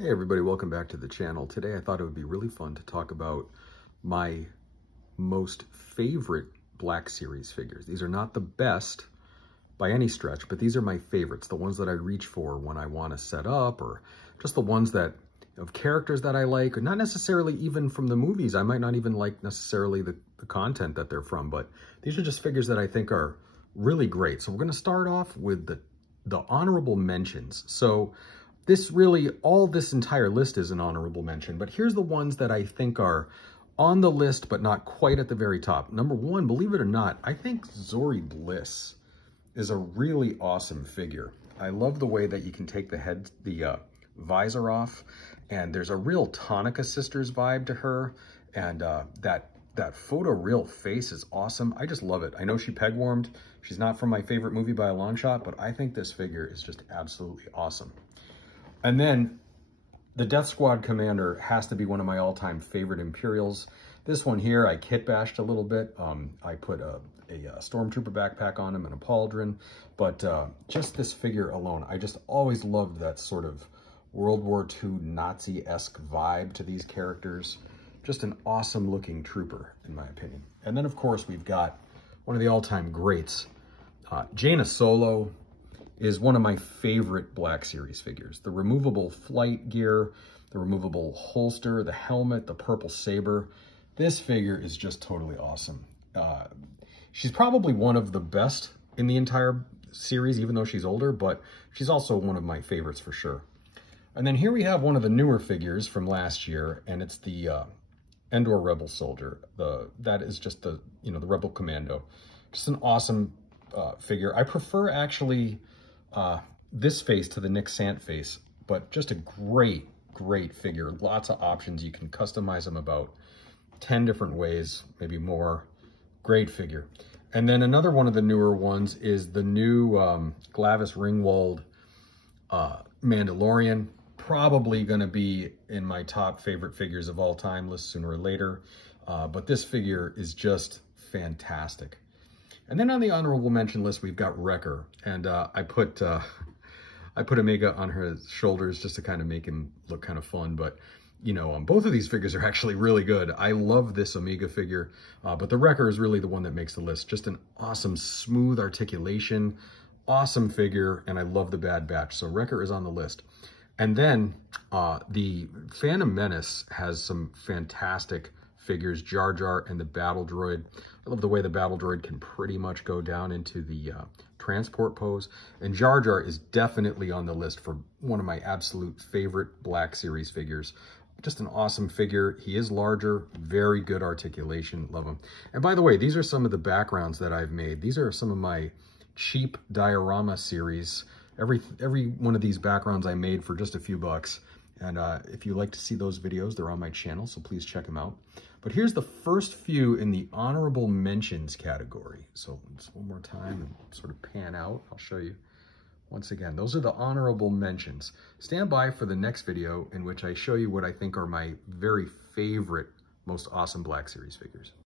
Hey everybody, welcome back to the channel. Today I thought it would be really fun to talk about my most favorite Black Series figures. These are not the best by any stretch, but these are my favorites, the ones that I reach for when I want to set up, or just the ones that of characters that I like, or not necessarily even from the movies. I might not even like necessarily the content that they're from, but these are just figures that I think are really great. So we're going to start off with the honorable mentions. So this entire list is an honorable mention, but here's the ones that I think are on the list, but not quite at the very top. Number one, believe it or not, I think Zorii Bliss is a really awesome figure. I love the way that you can take the visor off, and there's a real Tonica Sisters vibe to her, and that photoreal face is awesome. I just love it. I know she peg warmed. She's not from my favorite movie by a long shot, but I think this figure is just absolutely awesome. And then the Death Squad Commander has to be one of my all-time favorite Imperials. This one here, I kit bashed a little bit. I put a Stormtrooper backpack on him and a pauldron, but just this figure alone, I just always loved that sort of World War II Nazi-esque vibe to these characters. Just an awesome looking trooper, in my opinion. And then, of course, we've got one of the all-time greats. Jaina Solo is one of my favorite Black Series figures. The removable flight gear, the removable holster, the helmet, the purple saber. This figure is just totally awesome. She's probably one of the best in the entire series, even though she's older, but she's also one of my favorites for sure. And then here we have one of the newer figures from last year, and it's the Endor Rebel Soldier. That is just the Rebel Commando. Just an awesome figure. I prefer actually this face to the Nick Sant face, but just a great figure. Lots of options. You can customize them about 10 different ways, maybe more. Great figure. And then another one of the newer ones is the new Glavis Ringwald Mandalorian. Probably going to be in my top favorite figures of all time list sooner or later, but this figure is just fantastic. And then on the honorable mention list, we've got Wrecker, and I put Omega on her shoulders just to kind of make him look kind of fun. But both of these figures are actually really good. I love this Omega figure, but the Wrecker is really the one that makes the list. Just an awesome, smooth articulation, awesome figure, and I love the Bad Batch. So Wrecker is on the list. And then the Phantom Menace has some fantastic figures, Jar Jar and the Battle Droid. I love the way the Battle Droid can pretty much go down into the transport pose. And Jar Jar is definitely on the list for one of my absolute favorite Black Series figures. Just an awesome figure. He is larger, very good articulation, love him. And by the way, these are some of the backgrounds that I've made. These are some of my cheap diorama series. Every one of these backgrounds I made for just a few bucks. And if you like to see those videos, they're on my channel, so please check them out. But here's the first few in the honorable mentions category. So just one more time and sort of pan out. I'll show you once again. Those are the honorable mentions. Stand by for the next video in which I show you what I think are my very favorite, most awesome Black Series figures.